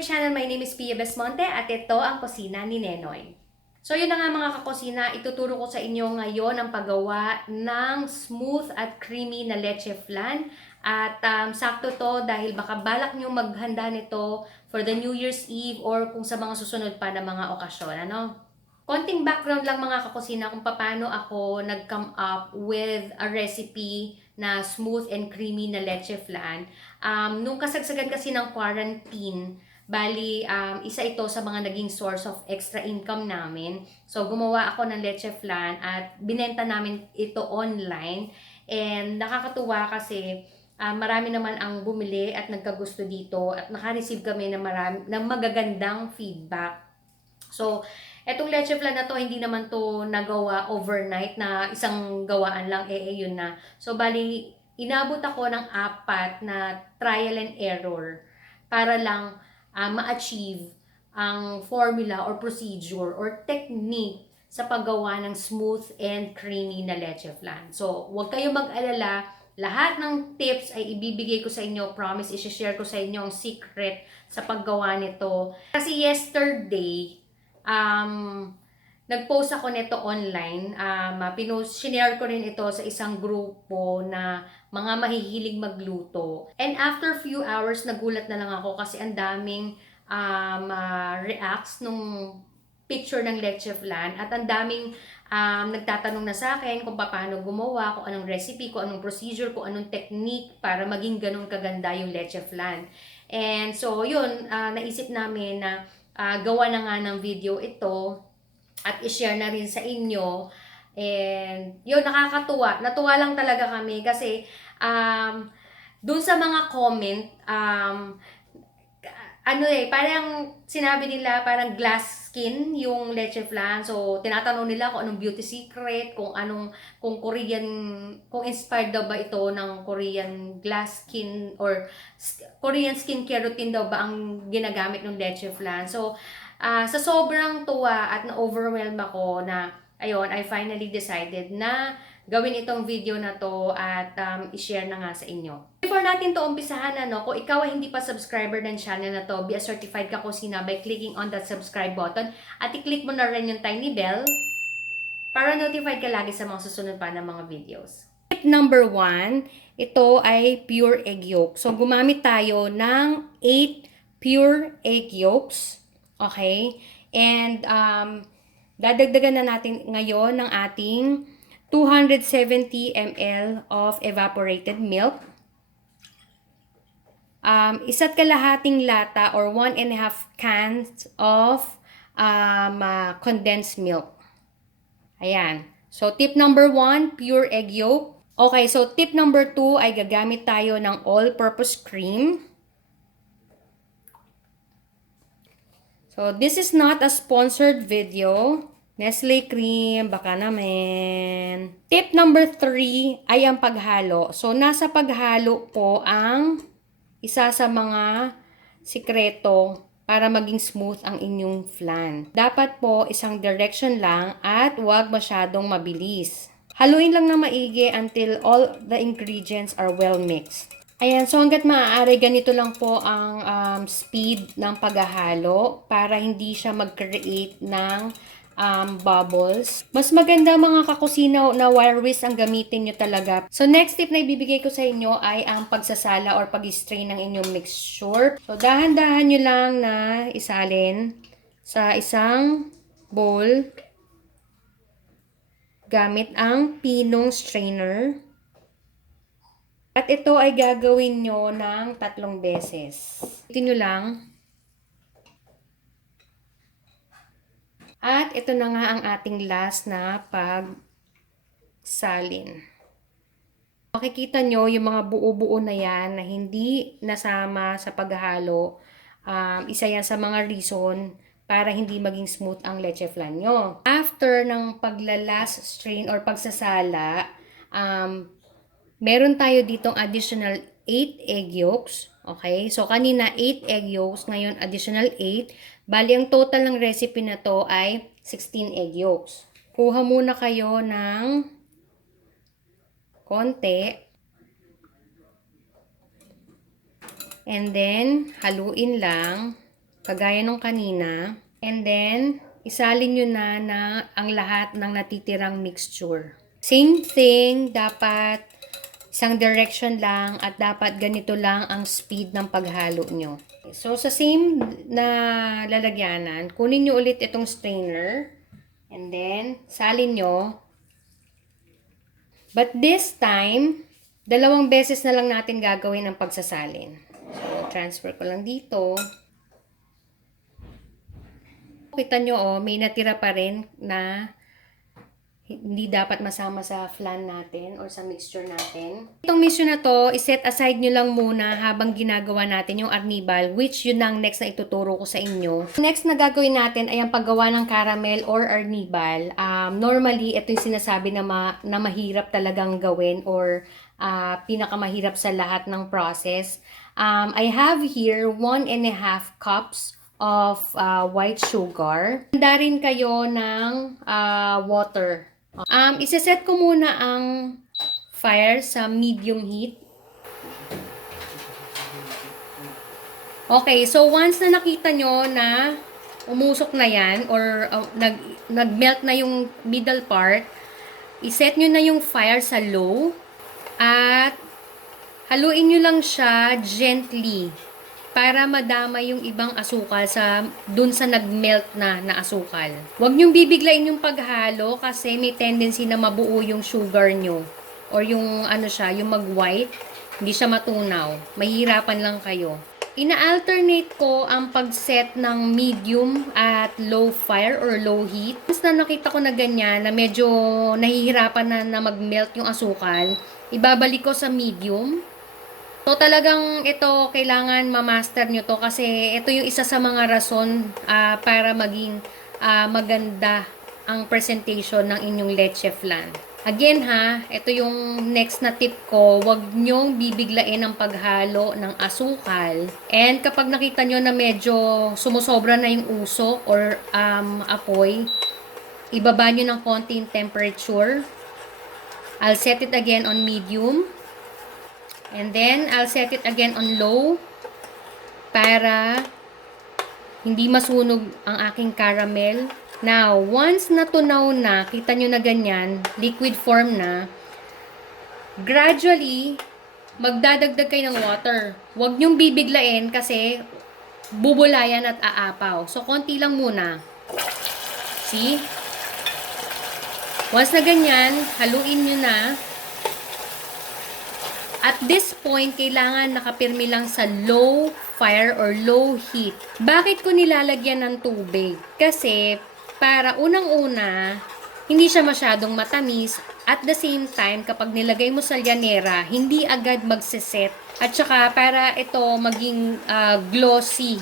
my channel. My name is Pia Besmonte at ito ang kusina ni Nenoy. So yun na nga mga kakusina, ituturo ko sa inyo ngayon ang paggawa ng smooth at creamy na leche flan. At sakto to dahil baka balak nyo maghanda nito for the New Year's Eve or kung sa mga susunod pa na mga okasyon. Konting background lang mga kakusina kung paano ako nag-come up with a recipe na smooth and creamy na leche flan. Nung kasagsagan kasi ng quarantine, bali isa ito sa mga naging source of extra income namin. So gumawa ako ng leche flan at binenta namin ito online. And nakakatuwa kasi marami naman ang bumili at nagkagusto dito at naka-receive kami ng magagandang feedback. So, etong leche flan na to, hindi naman to nagawa overnight na isang gawaan lang, yun na. So, bali, inabot ako ng 4 na trial and error para lang ma-achieve ang formula or procedure or technique sa paggawa ng smooth and creamy na leche flan. So, huwag kayong mag-alala. Lahat ng tips ay ibibigay ko sa inyo. Promise, i-share ko sa inyo ang secret sa paggawa nito. Kasi yesterday, nag-post ako nito online. Sinare ko rin ito sa isang grupo na mga mahihilig magluto. And after few hours, nagulat na lang ako kasi ang daming reacts nung picture ng leche flan at ang daming nagtatanong na sa akin kung paano gumawa, kung anong recipe, kung anong procedure, kung anong technique para maging ganun kaganda yung leche flan. And so yun, naisip namin na gawa na nga ng video ito at i-share na rin sa inyo. And yun, nakakatuwa. Natuwa lang talaga kami kasi dun sa mga comment, parang sinabi nila parang glass skin yung leche flan. So, tinatanong nila kung anong beauty secret, kung Korean, kung inspired daw ba ito ng Korean glass skin or Korean skincare routine daw ba ang ginagamit ng leche flan. So, sa sobrang tuwa at na-overwhelm ako na, ayun, I finally decided na gawin itong video na to at i-share na nga sa inyo. Before natin to umpisahan, kung ikaw ay hindi pa subscriber ng channel na to, be a certified kakusina by clicking on that subscribe button at i-click mo na rin yung tiny bell para notified ka lagi sa mga susunod pa ng mga videos. Tip number 1, ito ay pure egg yolk. So, gumamit tayo ng 8 pure egg yolks. Okay? And, dadagdagan na natin ngayon ng ating 270 ml of evaporated milk. 1.5 lata or 1.5 cans of condensed milk. Ayan. So, tip number 1, pure egg yolk. Okay, so tip number 2 ay gagamit tayo ng all-purpose cream. So, this is not a sponsored video. Nestle cream, baka naman. Tip number 3 ay ang paghalo. So, nasa paghalo po ang isa sa mga sikreto para maging smooth ang inyong flan. Dapat po isang direction lang at huwag masyadong mabilis. Haluin lang na maigi until all the ingredients are well mixed. Ayan, so hanggat maaari, ganito lang po ang speed ng paghahalo para hindi siya mag-create ng bubbles. Mas maganda mga kakusina na wire whisk ang gamitin nyo talaga. So next tip na ibibigay ko sa inyo ay ang pagsasala or pag-strain ng inyong mixture. So dahan-dahan nyo lang na isalin sa isang bowl gamit ang pinong strainer. At ito ay gagawin nyo ng 3 beses. Ito nyo lang. At ito na nga ang ating last na pagsalin. Makikita nyo yung mga buo-buo na yan na hindi nasama sa paghalo. Isa yan sa mga reason para hindi maging smooth ang leche flan nyo. After ng paglalas strain or pagsasala, meron tayo ditong additional 8 egg yolks. Okay? So, kanina 8 egg yolks, ngayon additional 8. Bali, ang total ng recipe na to ay 16 egg yolks. Kuha muna kayo ng konti. And then, haluin lang. kagaya nung kanina. And then, isalin nyo na ang lahat ng natitirang mixture. Same thing, dapat isang direction lang at dapat ganito lang ang speed ng paghalo nyo. So, sa same na lalagyanan, kunin nyo ulit itong strainer and then salin nyo. But this time, 2 beses na lang natin gagawin ang pagsasalin. So, transfer ko lang dito. Kita nyo, may natira pa rin na hindi dapat masama sa flan natin or sa mixture natin. Itong mixture na to, iset aside nyo lang muna habang ginagawa natin yung arnibal, which yun ang next na ituturo ko sa inyo. Next na gagawin natin ay ang paggawa ng caramel or arnibal. Normally, ito yung sinasabi na mahirap talagang gawin or pinakamahirap sa lahat ng process. I have here 1.5 cups of white sugar. Handa rin kayo ng water. Isa-set ko muna ang fire sa medium heat. Okay, so once na nakita nyo na umusok na yan or nag-melt na yung middle part, iset nyo na yung fire sa low at haluin nyo lang siya gently para madama yung ibang asukal dun sa nag-melt na asukal. Huwag nyong bibiglain yung paghalo kasi may tendency na mabuo yung sugar nyo. Or yung yung mag-white, hindi siya matunaw. Mahirapan lang kayo. Ina-alternate ko ang pag-set ng medium at low fire or low heat. Once na nakita ko na ganyan, na medyo nahihirapan na mag-melt yung asukal, ibabalik ko sa medium. So, talagang ito, kailangan ma-master nyo to kasi ito yung isa sa mga rason para maging maganda ang presentation ng inyong leche flan. Again ito yung next na tip ko, wag nyong bibiglain ang paghalo ng asukal. And kapag nakita nyo na medyo sumusobra na yung usok or apoy, ibaba nyo ng konti yung temperature. I'll set it again on medium. And then, I'll set it again on low para hindi masunog ang aking caramel. Now, once natunaw na, kita nyo na ganyan, liquid form na, gradually, magdadagdag kayo ng water. Huwag nyong bibiglain kasi bubulayan at aapaw. So, konti lang muna. See? Once na ganyan, haluin nyo na. At this point, kailangan nakapirmi lang sa low fire or low heat. Bakit ko nilalagyan ng tubig? Kasi, para unang-una, hindi siya masyadong matamis. At the same time, kapag nilagay mo sa lyanera, hindi agad magsiset. At saka, para ito maging glossy.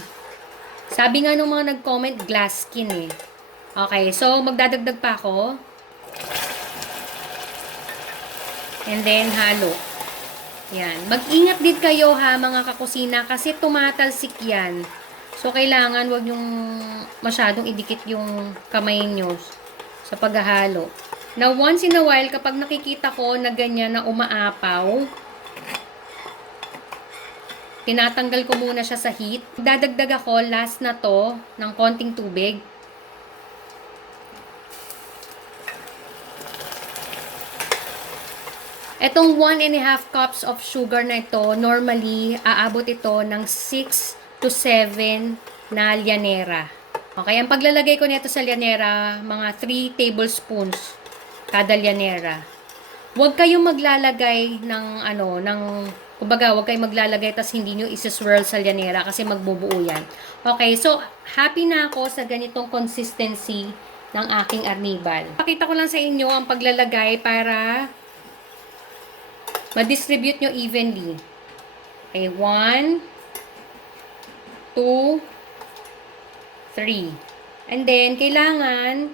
Sabi nga nung mga nag-comment, glass skin eh. Okay, so magdadagdag pa ako. And then, halo. Yan. Mag-ingat din kayo mga kakusina kasi tumatalsik yan. So, kailangan wag yung masyadong idikit yung kamay nyo sa paghahalo. Now, once in a while, kapag nakikita ko na ganyan na umaapaw, tinatanggal ko muna siya sa heat. Dadagdag ako, last na to, ng konting tubig. Etong 1.5 cups of sugar na ito, normally, aabot ito ng 6 to 7 na lyanera. Okay, ang paglalagay ko nito sa lyanera, mga 3 tablespoons kada lyanera. Huwag kayong maglalagay kumbaga, huwag kayong maglalagay tas hindi nyo isa-swirl sa lyanera kasi magbubuo yan. Okay, so, happy na ako sa ganitong consistency ng aking arnibal. Pakita ko lang sa inyo ang paglalagay para ma-distribute nyo evenly. Okay, 1, 2, 3. And then, kailangan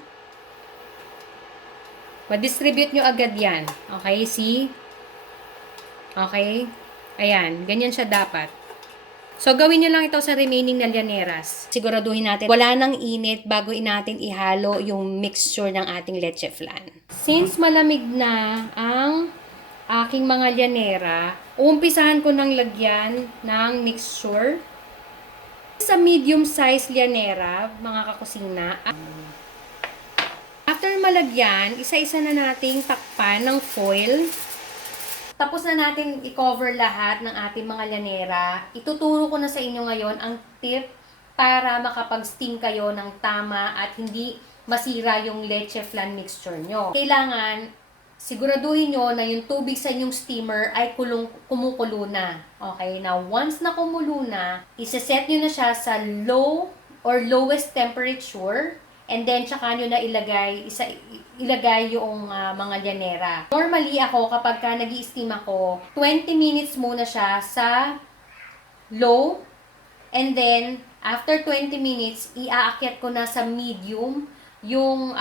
ma-distribute nyo agad yan. Okay, see? Okay? Ayan, ganyan siya dapat. So, gawin nyo lang ito sa remaining na lyaneras. Siguraduhin natin, wala nang init bago natin ihalo yung mixture ng ating leche flan. Since malamig na ang aking mga lyanera, umpisahan ko ng lagyan ng mixture. Sa medium size llanera, mga kakusina, after malagyan, isa-isa na nating takpan ng foil. Tapos na natin i-cover lahat ng ating mga llanera. Ituturo ko na sa inyo ngayon ang tip para makapag-steam kayo ng tama at hindi masira yung leche flan mixture nyo. Kailangan siguraduhin nyo na yung tubig sa inyong steamer ay kumukulo na. Okay? Now, once na kumulo na, isa-set nyo na siya sa low or lowest temperature. And then, tsaka nyo na ilagay yung mga llanera. Normally, ako, kapag ka nag-i-steam ako, 20 minutes muna siya sa low. And then, after 20 minutes, iaakyat ko na sa medium yung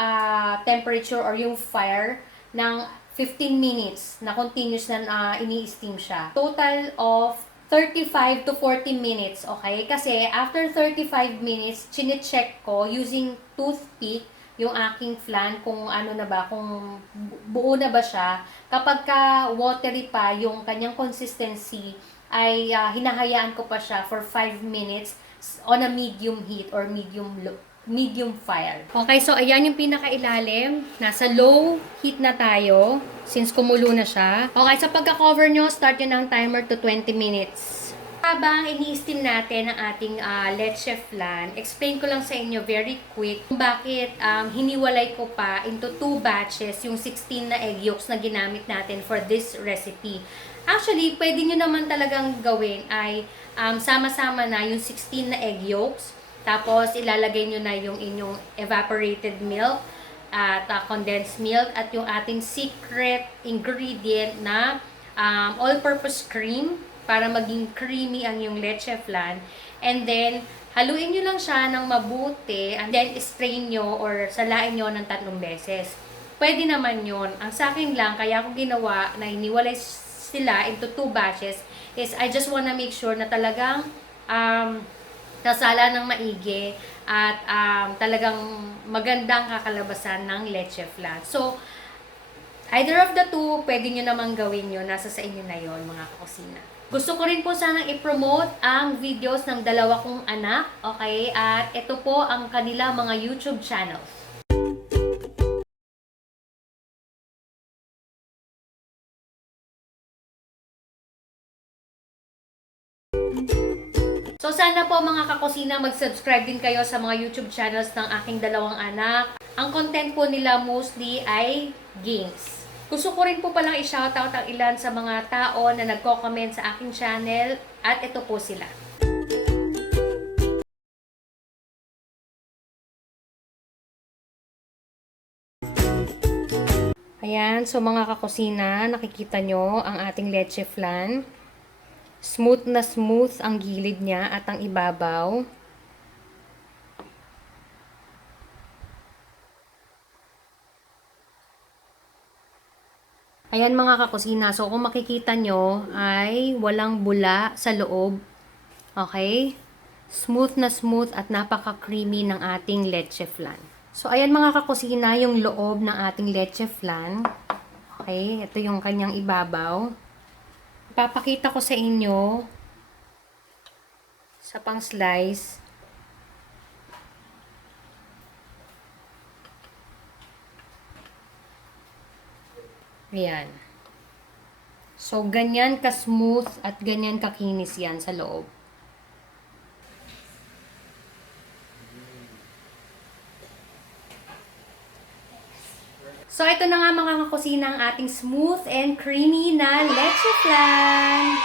temperature or yung fire ng 15 minutes na continuous na ini-steam siya. Total of 35 to 40 minutes, okay? Kasi after 35 minutes, chine-check ko using toothpick yung aking flan kung ano na ba, kung buo na ba siya. Kapag ka watery pa yung kanyang consistency, ay hinahayaan ko pa siya for 5 minutes on a medium heat or medium fire. Okay, so ayan yung pinakailalim. Nasa low heat na tayo since kumulo na siya. Okay, so pagka-cover nyo, start nyo ng timer to 20 minutes. Habang ini-steam natin ang ating leche flan, explain ko lang sa inyo very quick kung bakit hiniwalay ko pa into 2 batches yung 16 na egg yolks na ginamit natin for this recipe. Actually, pwede nyo naman talagang gawin ay sama-sama na yung 16 na egg yolks. Tapos, ilalagay nyo na yung inyong evaporated milk at condensed milk at yung ating secret ingredient na all-purpose cream para maging creamy ang yung leche flan. And then, haluin nyo lang siya ng mabuti and then strain nyo or salain nyo ng 3 beses. Pwede naman yun. Ang sa akin lang, kaya ako ginawa na iniwalay sila into 2 batches is I just wanna make sure na talagang nasala ng maigi at talagang magandang kakalabasan ng leche flan. So, either of the two, pwede nyo namang gawin yun. Nasa sa inyo na yon mga kakusina. Gusto ko rin po sanang i-promote ang videos ng 2 kong anak. Okay? At ito po ang kanila mga YouTube channels. So, sana po mga kakusina, mag-subscribe din kayo sa mga YouTube channels ng aking 2 anak. Ang content po nila mostly ay games. Gusto ko rin po palang i-shoutout ang ilan sa mga tao na nagko-comment sa aking channel at ito po sila. Ayan, so mga kakusina, nakikita nyo ang ating leche flan. Smooth na smooth ang gilid niya at ang ibabaw. Ayan mga kakusina, so kung makikita nyo ay walang bula sa loob. Okay? Smooth na smooth at napaka-creamy ng ating leche flan. So ayan mga kakusina, yung loob ng ating leche flan. Okay, ito yung kanyang ibabaw. Ipapakita ko sa inyo sa pang-slice. Ayan. So, ganyan ka-smooth at ganyan kakinis yan sa loob. So, ito na nga mga kakusina ang ating smooth and creamy na leche flan.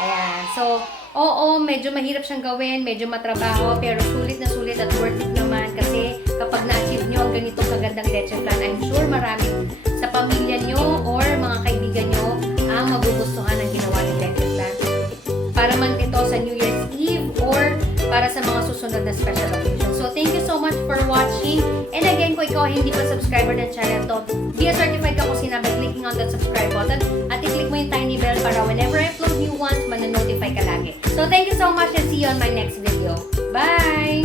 Ayan. So, oo, medyo mahirap siyang gawin, medyo matrabaho, pero sulit na sulit at worth it naman kasi kapag na-achieve nyo ang ganitong kagandang leche flan, I'm sure marami sa pamilya nyo or mga kaibigan nyo ang magugustuhan ng ginawa ng leche flan. Para man ito sa New Year's Eve or para sa mga susunod na special occasion. So, thank you so much for watching. And again, kung ikaw hindi pa subscriber ng channel to, be a certified kakusina by clicking on that subscribe button at i-click mo yung tiny bell para whenever I upload new ones, mananotify ka lagi. So, thank you so much and see you on my next video. Bye!